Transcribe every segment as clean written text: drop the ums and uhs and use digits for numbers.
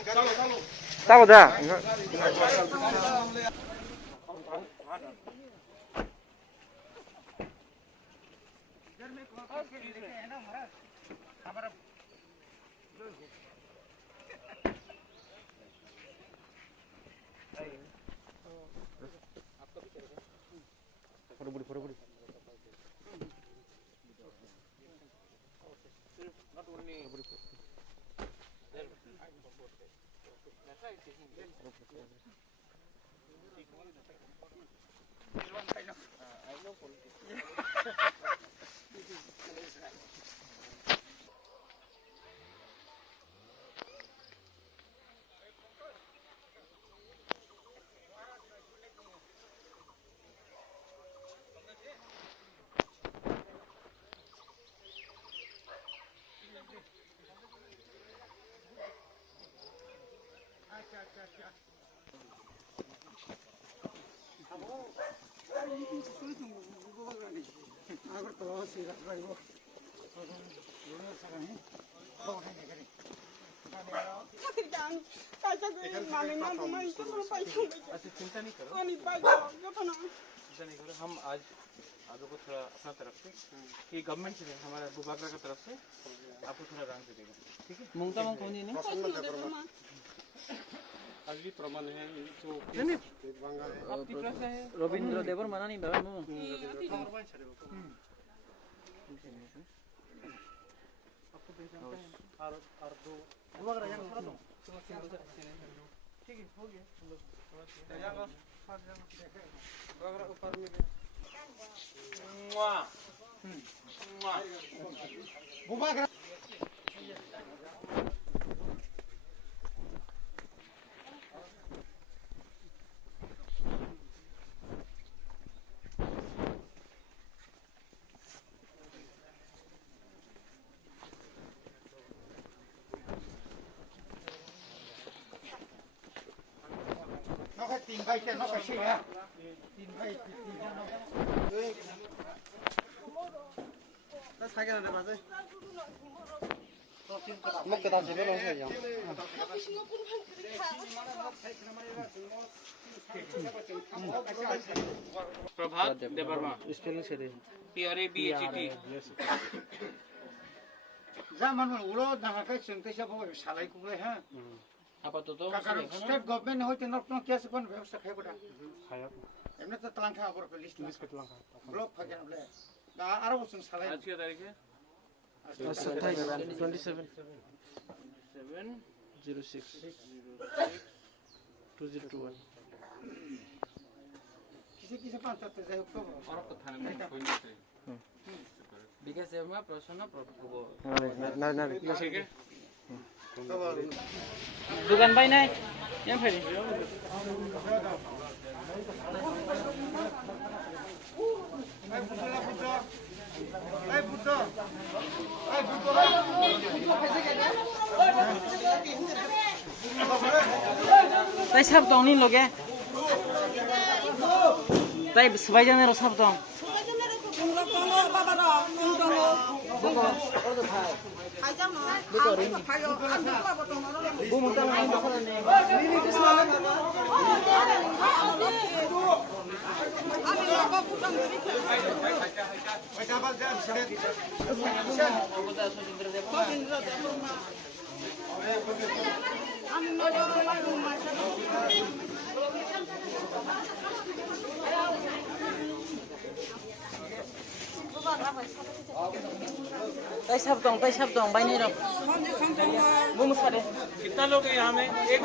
Tahu dah. Budi. हम आज आपको थोड़ा अपना तरफ से कि गवर्नमेंट से हमारा बुबागरा का तरफ से आपको थोड़ा रांग से देगा, ठीक है? मुंगता मंग कौन नहीं अगली प्रमाण है जो आपकी क्लास है रविंद्र देवर माना नहीं बाबा नो आपको पहचानते हैं और दो बुबागरा यहाँ थोड़ा दो ठीक है हो गया बुबागरा ऊपर में बुबागरा तीन भाई से नौका छे है तीन भाई ना सागे ना बाजे मग कदा से लो है यहां प्रभात देवर्मा स्पेलिंग से PRABHET zaman ulo nangaka sengke sa bo salai kuble ha আপাতত স্টেট গভর্নমেন্ট হইতে নকন কেস কোন ব্যবস্থা খাই বড়া খায়া এমনি তো তলাঙ্কা আবার লিস্ট করে তলাঙ্কা ব্লক ফাগেন বলে দা আরো বছর সালাই আজকে তারিখে 27/07/06 किसी पंचायत जाय होतो और কথা নাই কইতে বিকাশ এমা প্রশ্ন প্রভু না ঠিক আছে दुकान भाई नहीं यहाँ फिर ताई सब तो नहीं लोगे ताई सबाई जाने रो सब तो ताई सब दो भाई नहीं रहो वो मुसारे कितना लोग हैं यहाँ में एक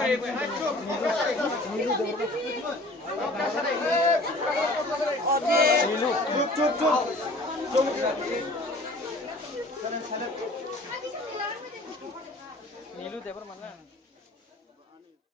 नीलू देवर माना